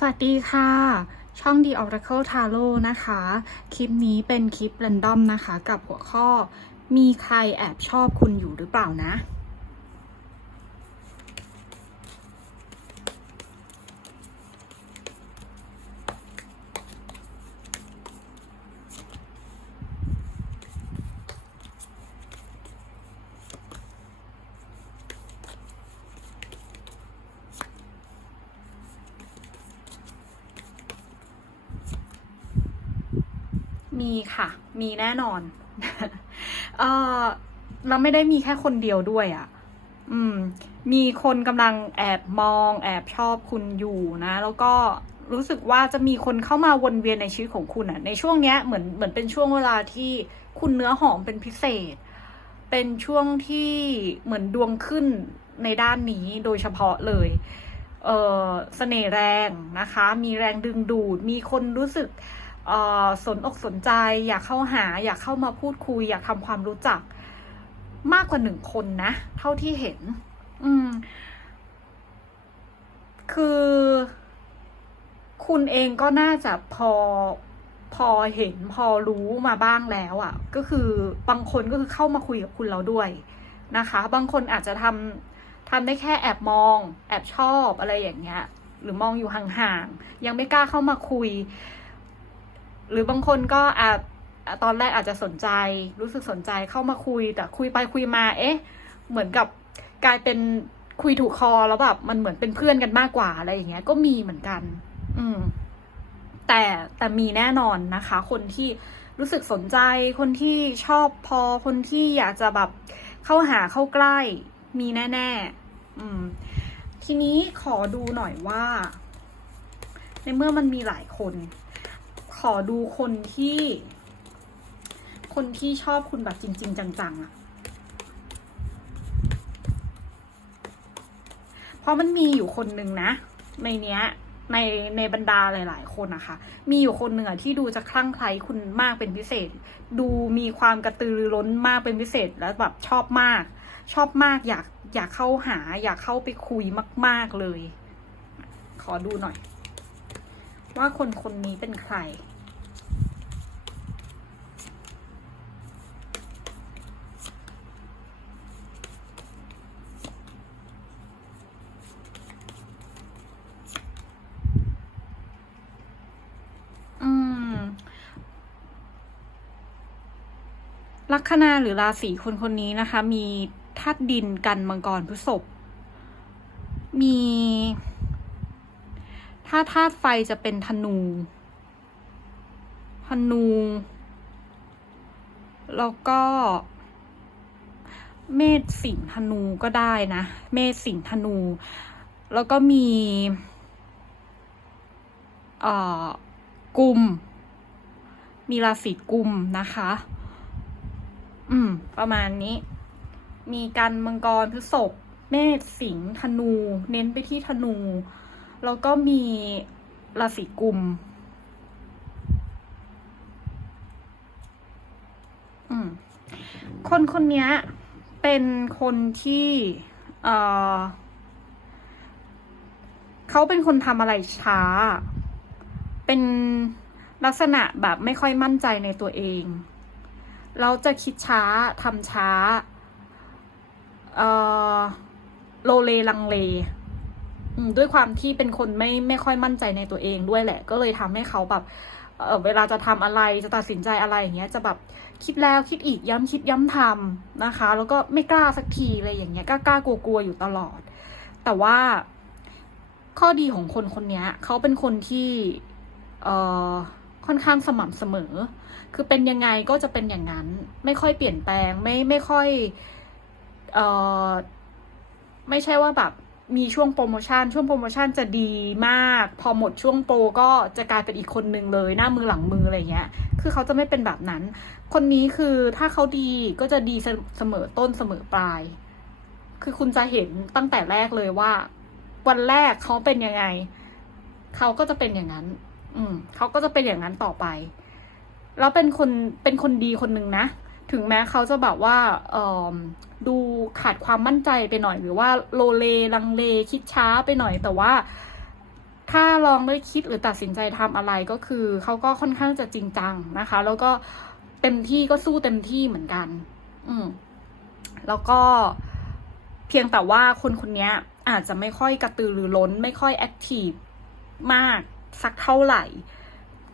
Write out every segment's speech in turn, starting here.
สวัสดีค่ะ ช่อง The Oracle Tarot นะคะ คลิปนี้เป็นคลิปเรนดอมนะคะ กับหัวข้อมีใครแอบชอบคุณอยู่หรือเปล่านะ มีค่ะ มีแน่นอน เออเราไม่ได้มีแค่คนเดียวด้วยอะ่ะ อืม มีคนกำลังแอบมอง แอบชอบคุณอยู่นะ แล้วก็รู้สึกว่าจะมีคนเข้ามาวนเวียนในชีวิตของคุณอะ่ะ ในช่วงเนี้ยเหมือนเหมือนเป็นช่วงเวลาที่คุณเนื้อหอมเป็นพิเศษ เป็นช่วงที่เหมือนดวงขึ้นในด้านนี้โดยเฉพาะเลย เออเสน่ห์แรงนะคะ มีแรงดึงดูด มีคนรู้สึกเสนอกสนใจ อยากเข้าหา อยากเข้ามาพูดคุย อยากทำความรู้จักมากกว่าหนึ่งคนนะ เท่าที่เห็น อืม คือ คุณเองก็น่าจะพอพอเห็นพอรู้มาบ้างแล้วอะ่ะ ก็คือบางคนก็คือเข้ามาคุยกับคุณเราด้วยนะคะ บางคนอาจจะทำทำได้แค่แอบมอง แอบชอบอะไรอย่างเงี้ย หรือมองอยู่ห่างๆยังไม่กล้าเข้ามาคุย หรือบางคนก็อาจตอนแรกอาจจะสนใจรู้สึกสนใจเข้ามาคุย แต่คุยไปคุยมา เอ๊ะ เหมือนกับกลายเป็นคุยถูกคอแล้วแบบมันเหมือนเป็นเพื่อนกันมากกว่าอะไรอย่างเงี้ย ก็มีเหมือนกัน อืม แต่แต่มีแน่นอนนะคะ คนที่รู้สึกสนใจคนที่ชอบพอคนที่อยากจะแบบเข้าหาเข้าใกล้ มีแน่ ๆ อืม ทีนี้ขอดูหน่อยว่า ในเมื่อมันมีหลายคน ขอดูคนที่ คนที่ชอบคุณแบบจริง ๆ จังๆอะเพราะมันมีอยู่คนหนึ่งนะ ในเนี้ยในในบรรดาหลาย ๆ คนนะคะ มีอยู่คนหนึ่งอะที่ดูจะคลั่งไคล้คุณมากเป็นพิเศษ ดูมีความกระตือรือร้นมากเป็นพิเศษแล้วแบบชอบมาก ชอบมากอยากอยากเข้าหา อยากเข้าไปคุยมาก ๆเลย ขอดูหน่อย ว่าคนคนนี้เป็นใคร อืม ลัคนาหรือราศีคนคนนี้นะคะ มีธาตุดินกันมังกรพฤษภมี ถ้าธาตุไฟจะเป็นธนู ธนู แล้วก็ เมษสิงธนูก็ได้นะ เมษสิงธนู แล้วก็มีเอ่อกุม มีราศีกุมนะคะ อืม ประมาณนี้ มีกันมังกรพฤษภเมษสิงธนู เน้นไปที่ธนู แล้วก็มีราศีกุม อืม คนคนนี้เป็นคนที่เอ่อเขาเป็นคนทำอะไรช้า เป็นลักษณะแบบไม่ค่อยมั่นใจในตัวเอง เราจะคิดช้าทำช้า เอ่อโลเลลังเล ด้วยความที่เป็นคนไม่ไม่ค่อยมั่นใจในตัวเองด้วยแหละ ก็เลยทำให้เขาแบบเออเวลาจะทำอะไรจะตัดสินใจอะไรอย่างเงี้ยจะแบบคิดแล้วคิดอีกย้ำคิดย้ำทำนะคะ แล้วก็ไม่กล้าสักทีอะไรอย่างเงี้ยกล้ากล้ากลัวกลัวอยู่ตลอด แต่ว่าข้อดีของคนคนนี้เขาเป็นคนที่เอ่อค่อนข้างสม่ำเสมอ คือเป็นยังไงก็จะเป็นอย่างนั้น ไม่ค่อยเปลี่ยนแปลง ไม่ไม่ค่อย เอ่อ ไม่ใช่ว่าแบบ มีช่วงโปรโมชั่น ช่วงโปรโมชั่นจะดีมาก พอหมดช่วงโปรก็จะกลายเป็นอีกคนนึงเลย หน้ามือหลังมืออะไรเงี้ย คือเขาจะไม่เป็นแบบนั้น คนนี้คือถ้าเขาดีก็จะดีเสมอต้นเสมอปลาย คือคุณจะเห็นตั้งแต่แรกเลยว่า วันแรกเขาเป็นยังไง เขาก็จะเป็นอย่างนั้น อืมเขาก็จะเป็นอย่างนั้นต่อไป แล้วเป็นคนเป็นคนดีคนหนึ่งนะ ถึงแม้เขาจะแบบว่าดูขาดความมั่นใจไปหน่อยหรือว่าโลเลลังเลคิดช้าไปหน่อยแต่ว่า ถ้าลองได้คิดหรือตัดสินใจทำอะไรก็คือเขาก็ค่อนข้างจะจริงจังนะคะ แล้วก็เต็มที่ก็สู้เต็มที่เหมือนกัน อืมแล้วก็เพียงแต่ว่าคนคนนี้อาจจะไม่ค่อยกระตือรือร้น ไม่ค่อยแอคทีฟมากสักเท่าไหร่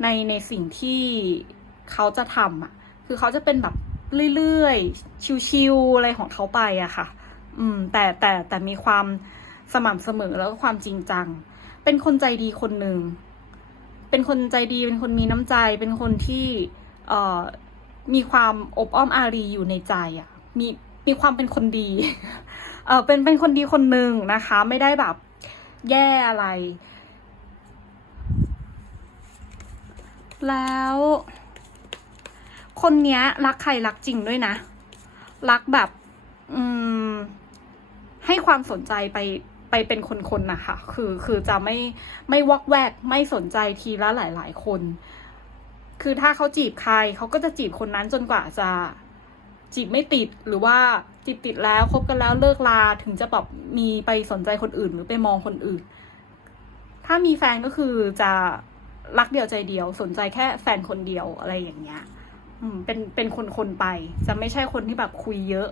ในในสิ่งที่เขาจะทำอะ คือเขาจะเป็นแบบ เรื่อยๆ ชิวๆอะไรของเขาไปอะค่ะ อืม แต่แต่แต่มีความสม่ำเสมอแล้วก็ความจริงจัง เป็นคนใจดีคนหนึ่ง เป็นคนใจดี เป็นคนมีน้ำใจ เป็นคนที่ เอ่อ มีความอบอ้อมอารีอยู่ในใจอะมีมีความเป็นคนดี เออเป็นเป็นคนดีคนหนึ่งนะคะ ไม่ได้แบบแย่อะไร แล้ว คนเนี้ย รักใครรักจริงด้วยนะ รักแบบ อืม ให้ความสนใจไปไปเป็นคนๆนะคะคือคือจะไม่ไม่วอกแวก ไม่สนใจทีละหลาย ๆ คน คือถ้าเขาจีบใครเขาก็จะจีบคนนั้นจนกว่าจะจีบไม่ติดหรือว่าจีบติดแล้วคบกันแล้วเลิกลาถึงจะแบบมีไปสนใจคนอื่น หรือไปมองคนอื่น ถ้ามีแฟนก็คือจะรักเดียวใจเดียวสนใจแค่แฟนคนเดียวอะไรอย่างเงี้ย เป็นเป็นคนคนไป จะไม่ใช่คนที่แบบคุยเยอะ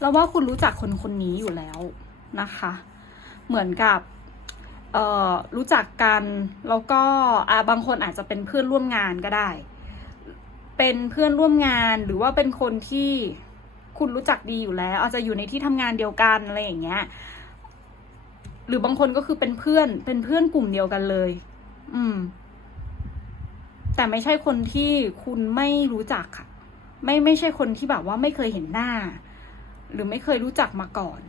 เราว่าคุณรู้จักคนคนนี้อยู่แล้วนะคะ เหมือนกับเออรู้จักกันแล้วก็อาบางคนอาจจะเป็นเพื่อนร่วมงานก็ได้ เป็นเพื่อนร่วมงานหรือว่าเป็นคนที่ คุณรู้จักดีอยู่แล้ว อาจจะอยู่ในที่ทำงานเดียวกันอะไรอย่างเงี้ย หรือบางคนก็คือเป็นเพื่อนเป็นเพื่อนกลุ่มเดียวกันเลย อืม แต่ไม่ใช่คนที่คุณไม่รู้จักค่ะ ไม่ไม่ใช่คนที่แบบว่าไม่เคยเห็นหน้า หรือไม่เคยรู้จักมาก่อน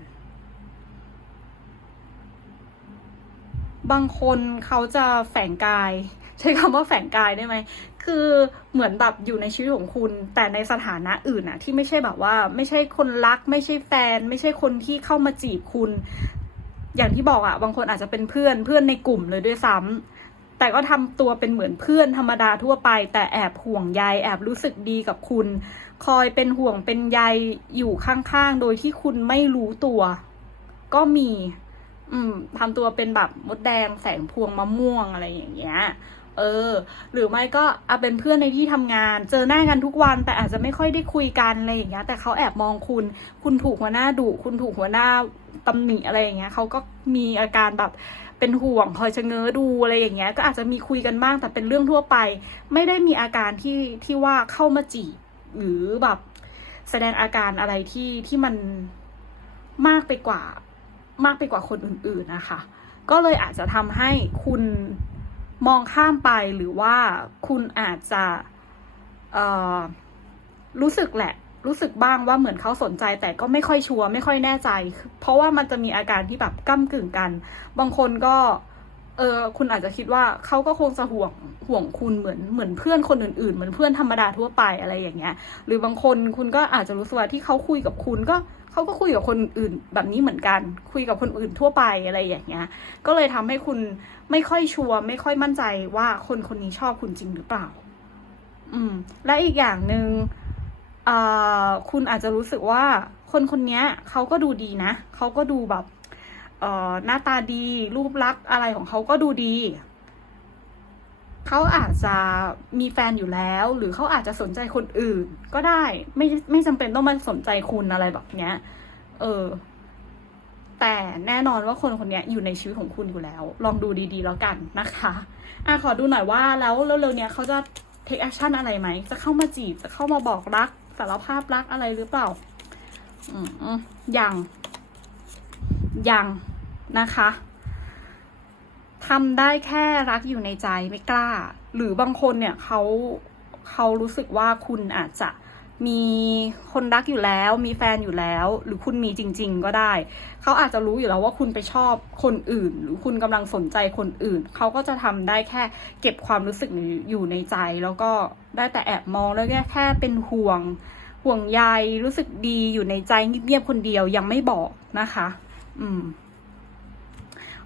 บางคนเขาจะแฝงกาย ใช้คำว่าแฝงกายได้ไหม คือเหมือนแบบอยู่ในชีวิตของคุณ แต่ในสถานะอื่นอะที่ไม่ใช่แบบว่า ไม่ใช่คนรัก ไม่ใช่แฟน ไม่ใช่คนที่เข้ามาจีบคุณ อย่างที่บอกอะบางคนอาจจะเป็นเพื่อนเพื่อนในกลุ่มเลยด้วยซ้ำแต่ก็ทำตัวเป็นเหมือนเพื่อนธรรมดาทั่วไป แต่แอบห่วงใยแอบรู้สึกดีกับคุณ คอยเป็นห่วงเป็นใยอยู่ข้างๆ โดยที่คุณไม่รู้ตัว ก็มี อืมทำตัวเป็นแบบมดแดงแสงพวงมะม่วงอะไรอย่างเงี้ย เออ หรือไม่ก็เอาเป็นเพื่อนในที่ทำงาน เจอหน้ากันทุกวันแต่อาจจะไม่ค่อยได้คุยกันอะไรอย่างเงี้ยแต่เขาแอบมองคุณ คุณถูกหัวหน้าดุคุณถูกหัวหน้าตำหนิอะไรอย่างเงี้ยเขาก็มีอาการแบบเป็นห่วงคอยชะเง้อดูอะไรอย่างเงี้ย ก็อาจจะมีคุยกันบ้างแต่เป็นเรื่องทั่วไป ไม่ได้มีอาการที่ที่ว่าเข้ามาจีบหรือแบบแสดงอาการอะไรที่ที่มันมากไปกว่ามากไปกว่าคนอื่นๆนะคะ ก็เลยอาจจะทำให้คุณ มองข้ามไปหรือว่าคุณอาจจะรู้สึกแหละ รู้สึกบ้างว่าเหมือนเขาสนใจ แต่ก็ไม่ค่อยชัวร์ไม่ค่อยแน่ใจ เพราะว่ามันจะมีอาการที่แบบก้ากึ่งกัน บางคนก็ เออคุณอาจจะคิดว่าเขาก็คงจะห่วงห่วงคุณเหมือนเหมือนเพื่อนคนอื่นๆ เหมือนเพื่อนธรรมดาทั่วไปอะไรอย่างเงี้ย หรือบางคนคุณก็อาจจะรู้สึกว่าที่เขาคุยกับคุณก็เขาก็คุยกับคนอื่นแบบนี้เหมือนกัน คุยกับคนอื่นทั่วไปอะไรอย่างเงี้ย ก็เลยทำให้คุณไม่ค่อยชัวร์ไม่ค่อยมั่นใจว่าคนคนนี้ชอบคุณจริงหรือเปล่า อืม และอีกอย่างหนึ่งอ่าคุณอาจจะรู้สึกว่าคนคนนี้เขาก็ดูดีนะเขาก็ดูแบบ หน้าตาดี รูปลักษณ์อะไรของเขาก็ดูดี เขาอาจจะมีแฟนอยู่แล้ว หรือเขาอาจจะสนใจคนอื่น ก็ได้ ไม่ไม่จำเป็นต้องมาสนใจคุณอะไรแบบเนี้ย เออ แต่แน่นอนว่าคนคนนี้อยู่ในชีวิตของคุณอยู่แล้ว ลองดูดีๆแล้วกันนะคะอะขอดูหน่อยว่าแล้วเร็วๆเนี้ยเขาจะ take action อะไรไหม จะเข้ามาจีบ จะเข้ามาบอกรัก สารภาพรักอะไรหรือเปล่า อืมยัง ยัง นะคะทำได้แค่รักอยู่ในใจไม่กล้า หรือบางคนเนี่ยเขาเขารู้สึกว่าคุณอาจจะมีคนรักอยู่แล้ว มีแฟนอยู่แล้ว หรือคุณมีจริง ๆ ก็ได้ เขาอาจจะรู้อยู่แล้วว่าคุณไปชอบคนอื่น หรือคุณกำลังสนใจคนอื่น เขาก็จะทำได้แค่เก็บความรู้สึกอยู่ในใจ แล้วก็ได้แต่แอบมองแล้วแค่แค่เป็นห่วงห่วงใยรู้สึกดีอยู่ในใจเงียบๆคนเดียวยังไม่บอกนะคะ อืม